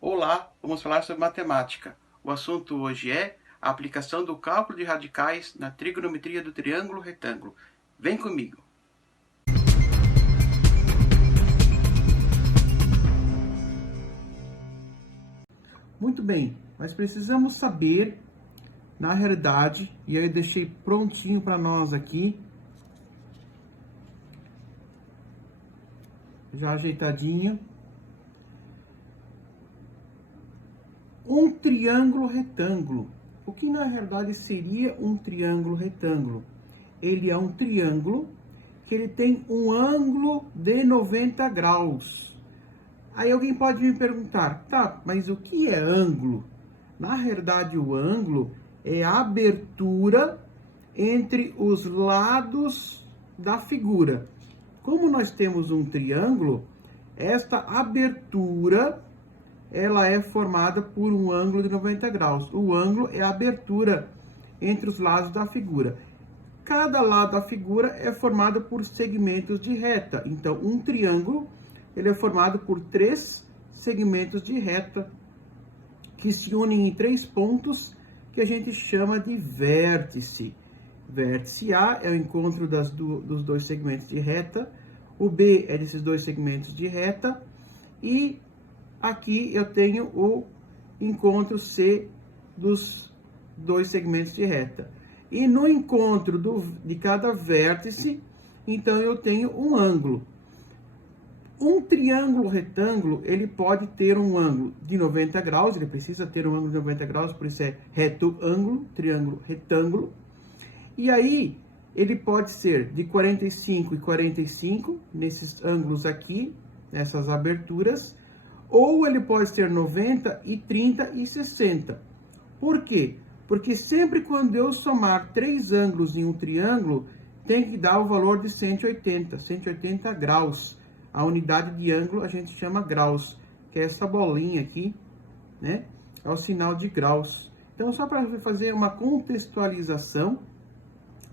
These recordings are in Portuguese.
Olá, vamos falar sobre matemática. O assunto hoje é a aplicação do cálculo de radicais na trigonometria do triângulo retângulo. Vem comigo! Muito bem, mas precisamos saber, na realidade, e eu deixei prontinho para nós aqui, já ajeitadinho, um triângulo retângulo. O que na realidade seria um triângulo retângulo? Ele é um triângulo que ele tem um ângulo de 90 graus. Aí alguém pode me perguntar, tá, mas o que é ângulo? Na realidade, o ângulo é a abertura entre os lados da figura. Como nós temos um triângulo, esta abertura ela é formada por um ângulo de 90 graus. O ângulo é a abertura entre os lados da figura. Cada lado da figura é formado por segmentos de reta. Então, um triângulo ele é formado por 3 segmentos de reta que se unem em 3 pontos que a gente chama de vértice. Vértice A é o encontro dos 2 segmentos de reta, o B é desses 2 segmentos de reta e aqui eu tenho o encontro C dos 2 segmentos de reta. E no encontro de cada vértice, então eu tenho um ângulo. Um triângulo retângulo, ele pode ter um ângulo de 90 graus, ele precisa ter um ângulo de 90 graus, por isso é reto-ângulo, triângulo retângulo. E aí, ele pode ser de 45 e 45, nesses ângulos aqui, nessas aberturas, ou ele pode ser 90 e 30 e 60. Por quê? Porque sempre quando eu somar 3 ângulos em um triângulo, tem que dar o valor de 180 graus. A unidade de ângulo a gente chama graus, que é essa bolinha aqui, né? É o sinal de graus. Então, só para fazer uma contextualização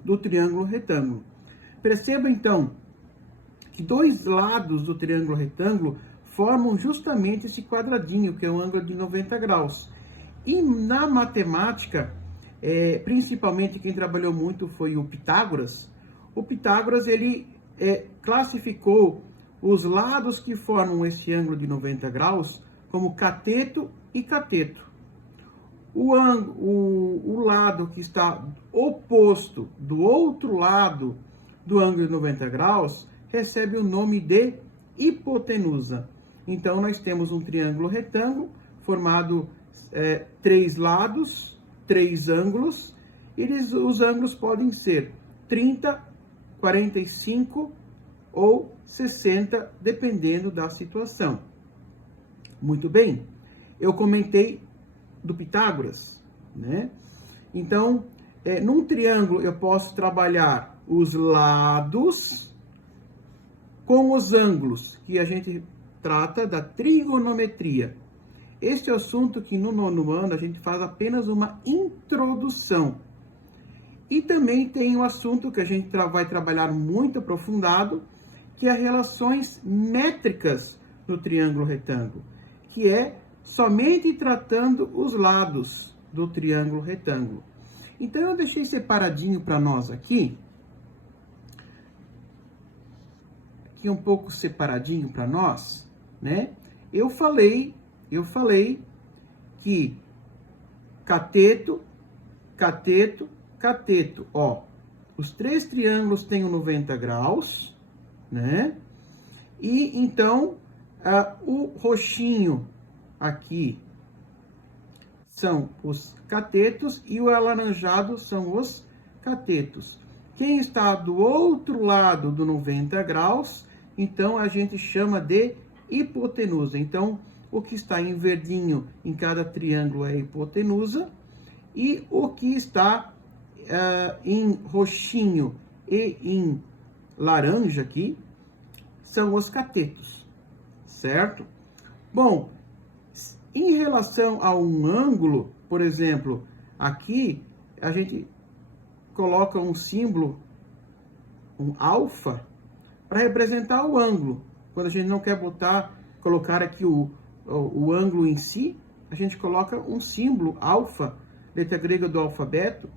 do triângulo retângulo. Perceba, então, que 2 lados do triângulo retângulo formam justamente esse quadradinho, que é um ângulo de 90 graus. E na matemática, principalmente quem trabalhou muito foi o Pitágoras. O Pitágoras, ele classificou os lados que formam esse ângulo de 90 graus como cateto e cateto. O lado que está oposto do outro lado do ângulo de 90 graus recebe o nome de hipotenusa. Então, nós temos um triângulo retângulo formado 3 lados, 3 ângulos. Os ângulos podem ser 30, 45 ou 60, dependendo da situação. Muito bem, eu comentei do Pitágoras, né? Então, num triângulo eu posso trabalhar os lados com os ângulos, que a gente trata da trigonometria. Este é o assunto que no 9º ano a gente faz apenas uma introdução. E também tem um assunto que a gente vai trabalhar muito aprofundado, que é relações métricas no triângulo retângulo, que é somente tratando os lados do triângulo retângulo. Então, eu deixei separadinho para nós aqui um pouco separadinho para nós, né? Eu falei que cateto, cateto, cateto, ó, os 3 triângulos têm 90 graus, né? E então, o roxinho aqui são os catetos e o alaranjado são os catetos. Quem está do outro lado do 90 graus, então a gente chama de hipotenusa. Então, o que está em verdinho em cada triângulo é hipotenusa, e o que está em roxinho e em laranja aqui são os catetos, certo? Bom, em relação a um ângulo, por exemplo, aqui a gente coloca um símbolo, um alfa, para representar o ângulo. Quando a gente não quer colocar aqui o o ângulo em si, a gente coloca um símbolo, alfa, letra grega do alfabeto.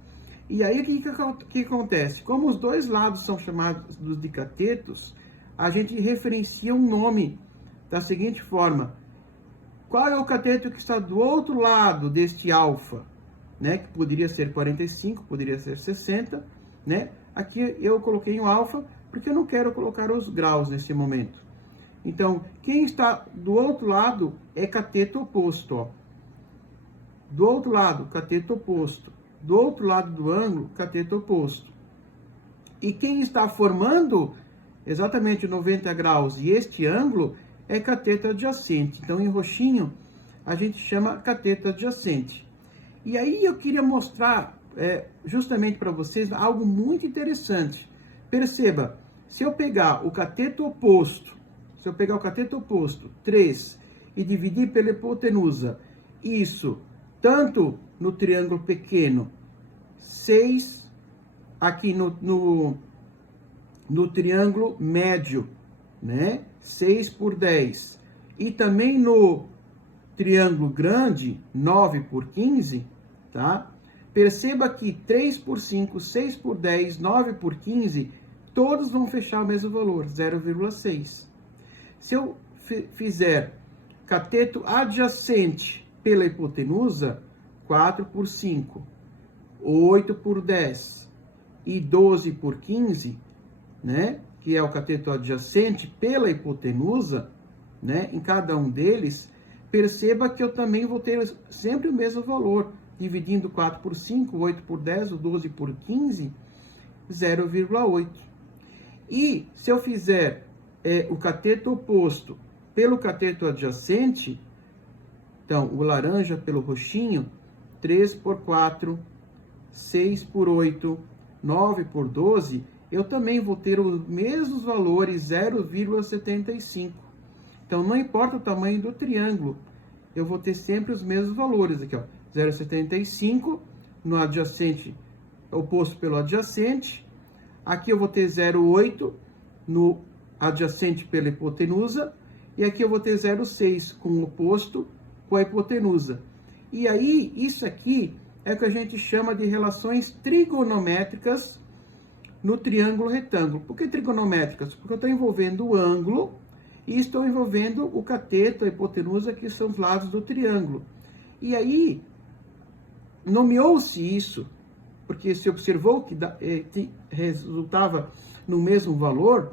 E aí, o que acontece? Como os dois lados são chamados de catetos, a gente referencia um nome da seguinte forma. Qual é o cateto que está do outro lado deste alfa? Né? Que poderia ser 45, poderia ser 60, né? Aqui eu coloquei um alfa, porque eu não quero colocar os graus nesse momento. Então, quem está do outro lado é cateto oposto, ó. Do outro lado, cateto oposto. Do outro lado do ângulo, cateto oposto. E quem está formando exatamente 90 graus e este ângulo é cateto adjacente. Então, em roxinho, a gente chama cateto adjacente. E aí eu queria mostrar justamente para vocês algo muito interessante. Perceba, se eu pegar o cateto oposto, 3, e dividir pela hipotenusa, isso tanto no triângulo pequeno, 6, aqui no triângulo médio, né? 6 por 10. E também no triângulo grande, 9 por 15, tá? Perceba que 3 por 5, 6 por 10, 9 por 15, todos vão fechar o mesmo valor, 0,6. Se eu fizer cateto adjacente pela hipotenusa, 4 por 5, 8 por 10 e 12 por 15, né? Que é o cateto adjacente pela hipotenusa, né? Em cada um deles, perceba que eu também vou ter sempre o mesmo valor, dividindo 4 por 5, 8 por 10, 12 por 15, 0,8. E se eu fizer o cateto oposto pelo cateto adjacente, então o laranja pelo roxinho, 3 por 4, 6 por 8, 9 por 12, eu também vou ter os mesmos valores, 0,75. Então, não importa o tamanho do triângulo, eu vou ter sempre os mesmos valores aqui, ó. 0,75 no adjacente, oposto pelo adjacente. Aqui eu vou ter 0,8 no adjacente pela hipotenusa. E aqui eu vou ter 0,6 com o oposto com a hipotenusa. E aí, isso aqui é o que a gente chama de relações trigonométricas no triângulo retângulo. Por que trigonométricas? Porque eu estou envolvendo o ângulo e estou envolvendo o cateto, a hipotenusa, que são os lados do triângulo. E aí, nomeou-se isso, porque se observou que resultava no mesmo valor.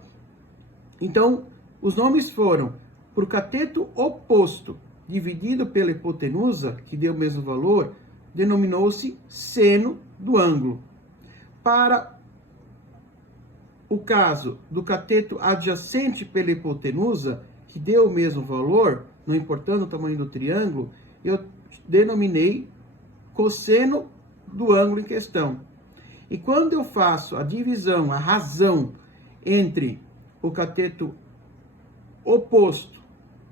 Então, os nomes foram por cateto oposto dividido pela hipotenusa, que deu o mesmo valor, denominou-se seno do ângulo. Para o caso do cateto adjacente pela hipotenusa, que deu o mesmo valor, não importando o tamanho do triângulo, eu denominei cosseno do ângulo em questão. E quando eu faço a divisão, a razão entre o cateto oposto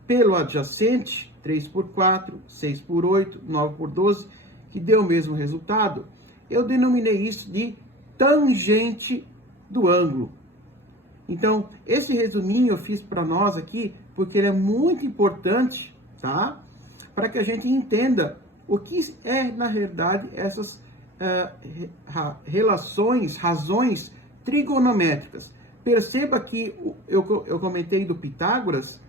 pelo adjacente, 3 por 4, 6 por 8, 9 por 12, que deu o mesmo resultado, eu denominei isso de tangente do ângulo. Então, esse resuminho eu fiz para nós aqui, porque ele é muito importante, tá? Para que a gente entenda o que é, na realidade, essas razões trigonométricas. Perceba que eu comentei do Pitágoras.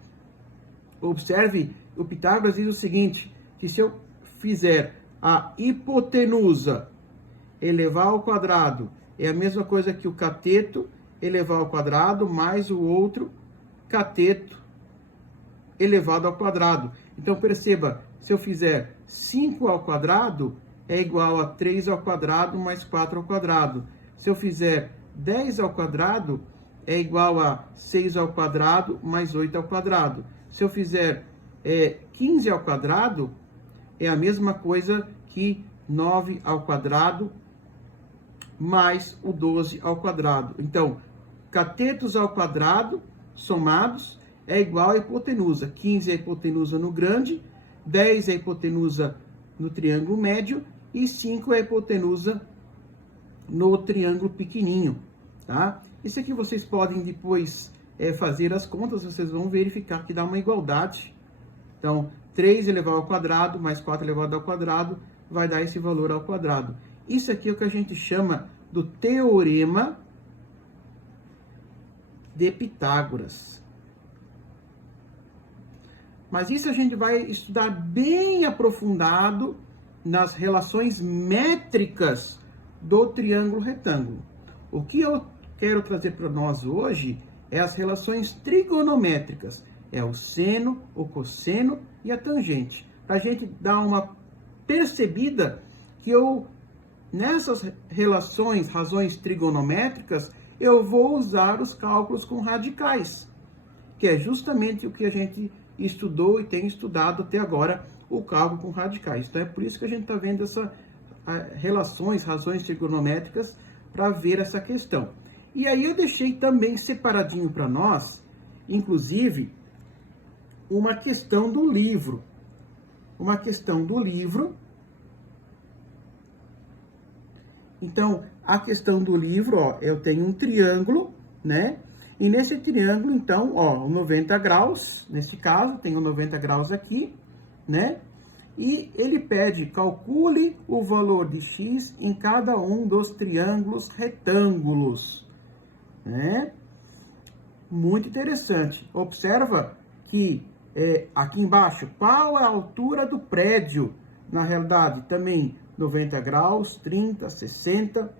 Observe, o Pitágoras diz o seguinte, que se eu fizer a hipotenusa elevar ao quadrado, é a mesma coisa que o cateto elevar ao quadrado, mais o outro cateto elevado ao quadrado. Então, perceba, se eu fizer 5 ao quadrado, é igual a 3 ao quadrado mais 4 ao quadrado. Se eu fizer 10 ao quadrado, é igual a 6 ao quadrado mais 8 ao quadrado. Se eu fizer 15 ao quadrado, é a mesma coisa que 9 ao quadrado mais o 12 ao quadrado. Então, catetos ao quadrado somados é igual a hipotenusa. 15 é a hipotenusa no grande, 10 é a hipotenusa no triângulo médio e 5 é a hipotenusa no triângulo pequenininho, tá? Isso aqui vocês podem depois fazer as contas, vocês vão verificar que dá uma igualdade. Então, 3 elevado ao quadrado mais 4 elevado ao quadrado vai dar esse valor ao quadrado. Isso aqui é o que a gente chama do Teorema de Pitágoras. Mas isso a gente vai estudar bem aprofundado nas relações métricas do triângulo retângulo. O que eu quero trazer para nós hoje é as relações trigonométricas. É o seno, o cosseno e a tangente. Para a gente dar uma percebida que nessas relações, razões trigonométricas, eu vou usar os cálculos com radicais, que é justamente o que a gente estudou e tem estudado até agora, o cálculo com radicais. Então é por isso que a gente está vendo essas relações, razões trigonométricas, para ver essa questão. E aí eu deixei também separadinho para nós, inclusive, uma questão do livro. Uma questão do livro. Então, a questão do livro, ó, eu tenho um triângulo, né? E nesse triângulo, então, ó, 90 graus, nesse caso, tenho 90 graus aqui, né? E ele pede, calcule o valor de x em cada um dos triângulos retângulos, né? Muito interessante. Observa que aqui embaixo, qual é a altura do prédio? Na realidade, também 90 graus, 30, 60.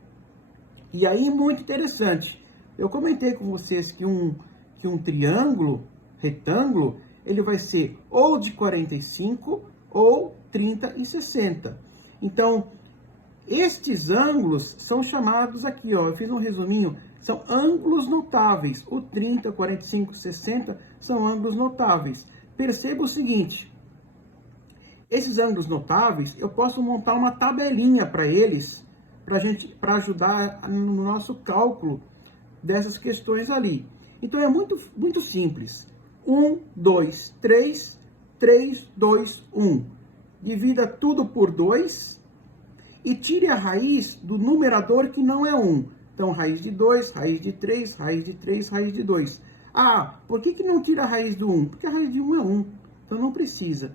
E aí, muito interessante. Eu comentei com vocês que um triângulo retângulo, ele vai ser ou de 45 ou 30 e 60. Então, estes ângulos são chamados aqui, ó, eu fiz um resuminho, são ângulos notáveis. O 30, 45, 60 são ângulos notáveis. Perceba o seguinte, esses ângulos notáveis, eu posso montar uma tabelinha para eles, para ajudar no nosso cálculo dessas questões ali. Então é muito simples. 1, 2, 3, 3, 2, 1. Divida tudo por 2 e tire a raiz do numerador que não é 1. Então, raiz de 2, raiz de 3, raiz de 3, raiz de 2. Ah, por que não tira a raiz do 1? Porque a raiz de 1 é 1, então não precisa.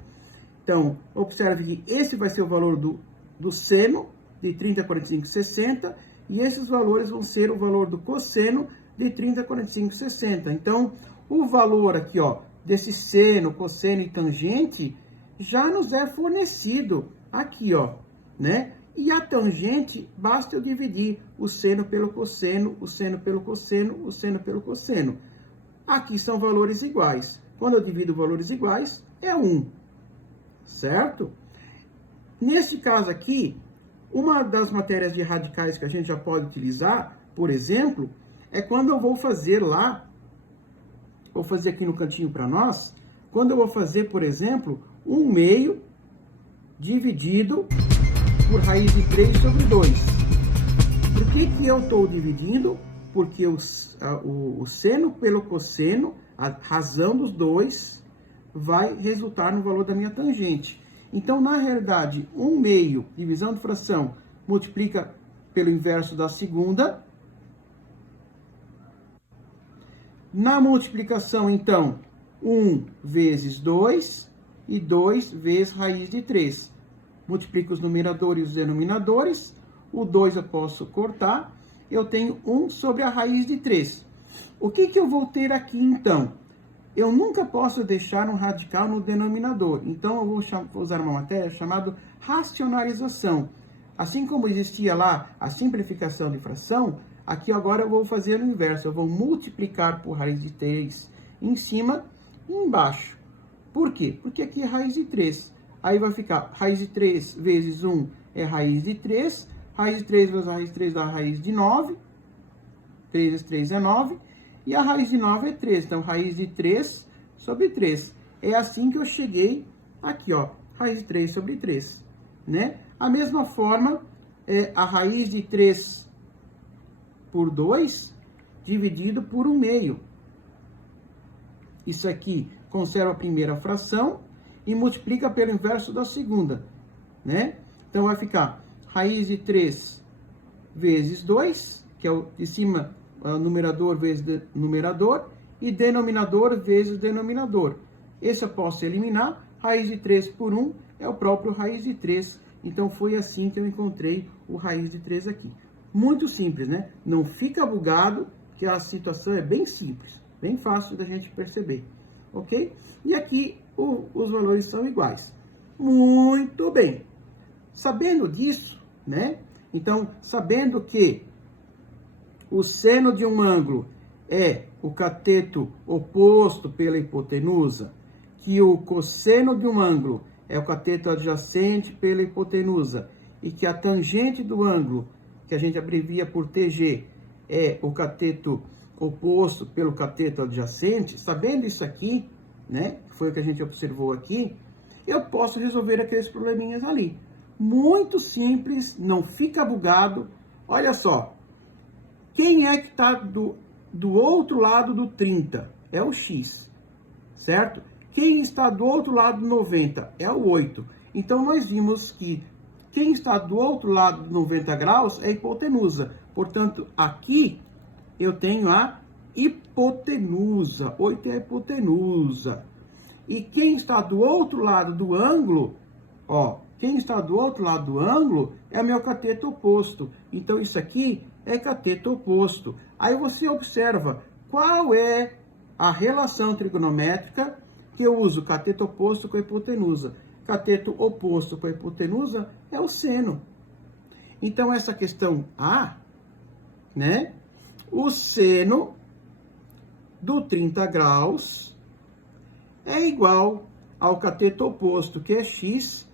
Então, observe que esse vai ser o valor do seno, de 30, 45, 60, e esses valores vão ser o valor do cosseno, de 30, 45, 60. Então, o valor aqui, ó, desse seno, cosseno e tangente, já nos é fornecido aqui, ó, né? E a tangente, basta eu dividir o seno pelo cosseno, o seno pelo cosseno, o seno pelo cosseno. Aqui são valores iguais. Quando eu divido valores iguais, é 1, certo? Neste caso aqui, uma das matérias de radicais que a gente já pode utilizar, por exemplo, é quando eu vou fazer lá, vou fazer aqui no cantinho para nós, quando eu vou fazer, por exemplo, 1/2 dividido por raiz de 3 sobre 2. Por que eu estou dividindo? Porque o seno pelo cosseno, a razão dos dois, vai resultar no valor da minha tangente. Então, na realidade, 1/2, divisão de fração, multiplica pelo inverso da segunda. Na multiplicação, então, 1 vezes 2 e 2 vezes raiz de 3. Multiplico os numeradores e os denominadores. O 2 eu posso cortar. Eu tenho 1 sobre a raiz de 3. O que eu vou ter aqui, então? Eu nunca posso deixar um radical no denominador. Então, eu vou usar uma matéria chamada racionalização. Assim como existia lá a simplificação de fração, aqui agora eu vou fazer o inverso. Eu vou multiplicar por raiz de 3 em cima e embaixo. Por quê? Porque aqui é raiz de 3. Aí vai ficar raiz de 3 vezes 1 é raiz de 3. Raiz de 3 vezes raiz de 3 dá raiz de 9. 3 vezes 3 é 9. E a raiz de 9 é 3. Então, raiz de 3 sobre 3. É assim que eu cheguei aqui, ó. Raiz de 3 sobre 3. Né? A mesma forma, a raiz de 3 por 2 dividido por 1/2. Isso aqui conserva a primeira fração e multiplica pelo inverso da segunda, né? Então, vai ficar raiz de 3 vezes 2, que é o de cima, numerador vezes numerador, e denominador vezes denominador. Esse eu posso eliminar, Raiz de 3 por 1 é o próprio raiz de 3. Então, foi assim que eu encontrei o raiz de 3 aqui. Muito simples, né? Não fica bugado, que a situação é bem simples, bem fácil da gente perceber, ok? E aqui os valores são iguais. Muito bem. Sabendo disso, né? Então, sabendo que o seno de um ângulo é o cateto oposto pela hipotenusa, que o cosseno de um ângulo é o cateto adjacente pela hipotenusa, e que a tangente do ângulo, que a gente abrevia por TG, é o cateto oposto pelo cateto adjacente, sabendo isso aqui, né, que foi o que a gente observou aqui, eu posso resolver aqueles probleminhas ali. Muito simples, não fica bugado. Olha só, quem é que está do outro lado do 30? É o x, certo? Quem está do outro lado do 90? É o 8. Então, nós vimos que quem está do outro lado do 90 graus é a hipotenusa. Portanto, aqui eu tenho a hipotenusa. 8 é a hipotenusa. E quem está do outro lado do ângulo, ó, quem está do outro lado do ângulo é meu cateto oposto. Então, isso aqui é cateto oposto. Aí você observa qual é a relação trigonométrica que eu uso cateto oposto com a hipotenusa. Cateto oposto com a hipotenusa é o seno. Então, essa questão A, né? O seno do 30 graus é igual ao cateto oposto, que é x,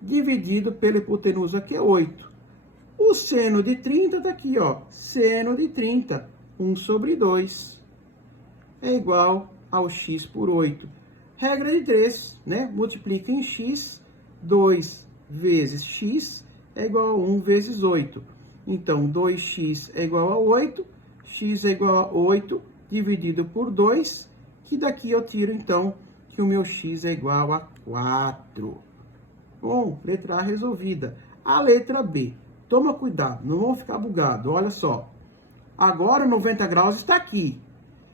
dividido pela hipotenusa, que é 8. O seno de 30 está aqui, ó. Seno de 30, 1 sobre 2, é igual ao x por 8. Regra de 3, né? Multiplica em x, 2 vezes x é igual a 1 vezes 8. Então, 2x é igual a 8, x é igual a 8, dividido por 2, que daqui eu tiro, então, que o meu x é igual a 4. Bom, letra A resolvida. A letra B. Toma cuidado, não vão ficar bugado. Olha só. Agora, 90 graus está aqui.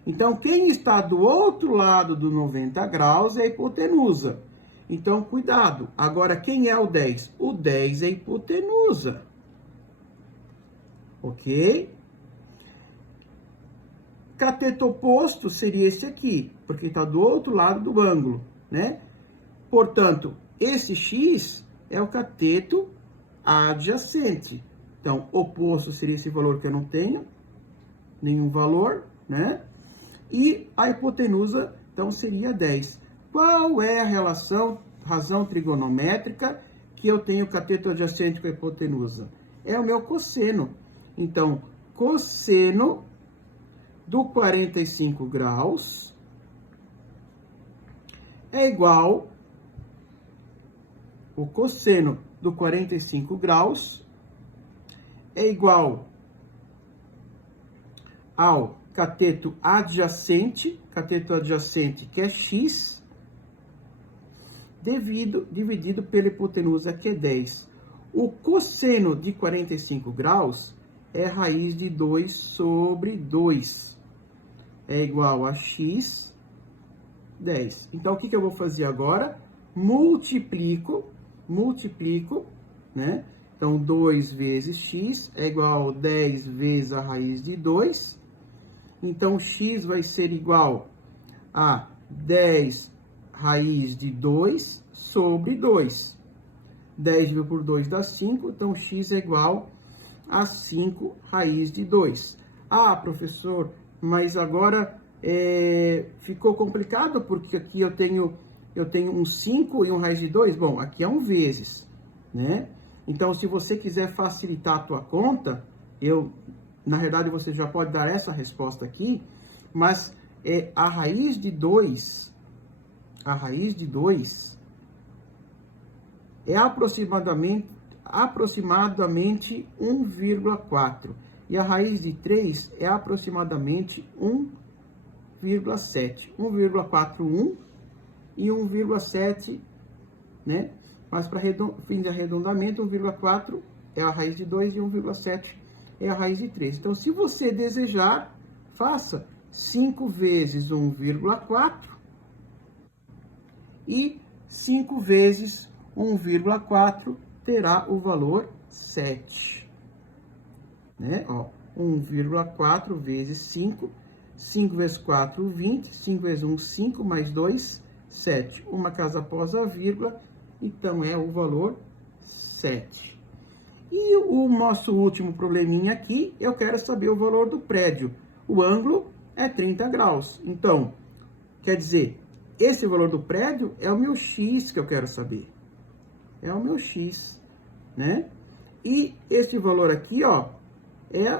Então, quem está do outro lado do 90 graus é a hipotenusa. Então, cuidado. Agora, quem é o 10? O 10 é a hipotenusa. Ok? Cateto oposto seria esse aqui, porque está do outro lado do ângulo, né? Portanto, esse x é o cateto adjacente. Então, oposto seria esse valor que eu não tenho, nenhum valor, né? E a hipotenusa, então, seria 10. Qual é a razão trigonométrica que eu tenho cateto adjacente com a hipotenusa? É o meu cosseno. Então, cosseno do 45 graus é igual, o cosseno do 45 graus é igual ao cateto adjacente que é x, dividido pela hipotenusa, que é 10. O cosseno de 45 graus é raiz de 2 sobre 2. É igual a x, 10. Então, o que eu vou fazer agora? Multiplico, né? Então, 2 vezes x é igual a 10 vezes a raiz de 2. Então, x vai ser igual a 10 raiz de 2 sobre 2. 10 dividido por 2 dá 5, então x é igual a 5 raiz de 2. Ah, professor, mas agora ficou complicado, porque aqui eu tenho um 5 e um raiz de 2. Bom, aqui é um vezes, né? Então, se você quiser facilitar a tua conta, na verdade, você já pode dar essa resposta aqui, mas a raiz de 2 é aproximadamente 1,4. E a raiz de 3 é aproximadamente 1,7. 1,41 e 1,7, né? Mas para fins de arredondamento, 1,4 é a raiz de 2 e 1,7 é a raiz de 3. Então, se você desejar, faça 5 vezes 1,4 e 5 vezes 1,4 terá o valor 7. Né? Ó, 1,4 vezes 5. 5 vezes 4, 20. 5 vezes 1, 5. Mais 2, 7. Uma casa após a vírgula. Então, é o valor 7. E o nosso último probleminha aqui, eu quero saber o valor do prédio. O ângulo é 30 graus. Então, quer dizer, esse valor do prédio é o meu x que eu quero saber. É o meu x, né? E esse valor aqui, ó, é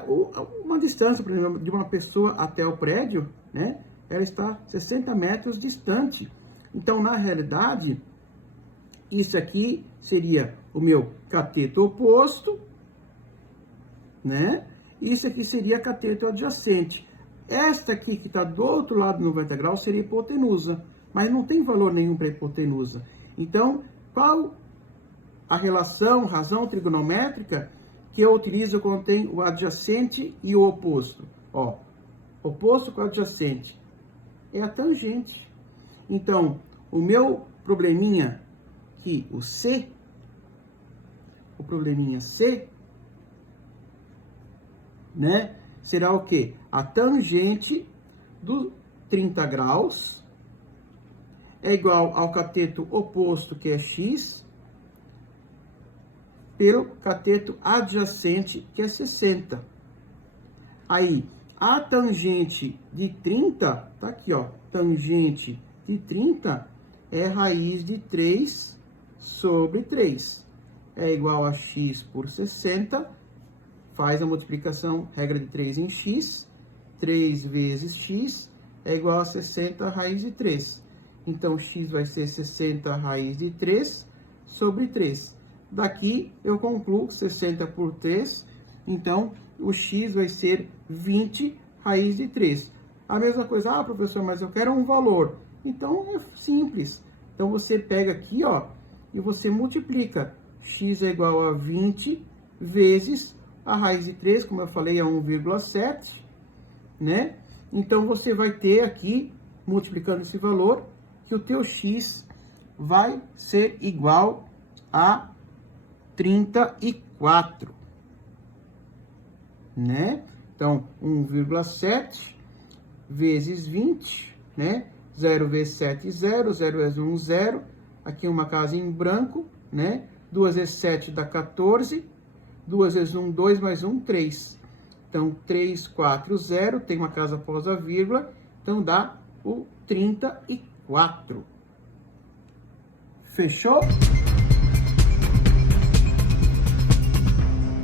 uma distância, por exemplo, de uma pessoa até o prédio, né? Ela está 60 metros distante. Então, na realidade, isso aqui seria o meu cateto oposto, né? Isso aqui seria cateto adjacente. Esta aqui, que está do outro lado de 90 graus, seria hipotenusa. Mas não tem valor nenhum para hipotenusa. Então, qual a razão trigonométrica que eu utilizo quando tem o adjacente e o oposto? Ó, oposto com adjacente é a tangente. Então, o meu probleminha aqui, o probleminha C, né, será o quê? A tangente do 30 graus é igual ao cateto oposto, que é x, pelo cateto adjacente, que é 60. Aí, a tangente de 30, tá aqui, ó, tangente de 30 é raiz de 3 sobre 3. É igual a x por 60, faz a multiplicação, regra de 3 em x, 3 vezes x é igual a 60 raiz de 3. Então, x vai ser 60 raiz de 3 sobre 3. Daqui, eu concluo 60 por 3, então, o x vai ser 20 raiz de 3. A mesma coisa, ah, professor, mas eu quero um valor. Então, é simples. Então, você pega aqui, ó, e você multiplica. X é igual a 20 vezes a raiz de 3, como eu falei, é 1,7, né? Então, você vai ter aqui, multiplicando esse valor, que o teu x vai ser igual a 34, né? Então, 1,7 vezes 20, né? 0 vezes 7, 0. 0 vezes 1, 0. Aqui uma casa em branco, né? 2 vezes 7 dá 14. 2 vezes 1, 2, mais 1, 3. Então, 3, 4, 0. Tem uma casa após a vírgula. Então, dá o 34. Fechou?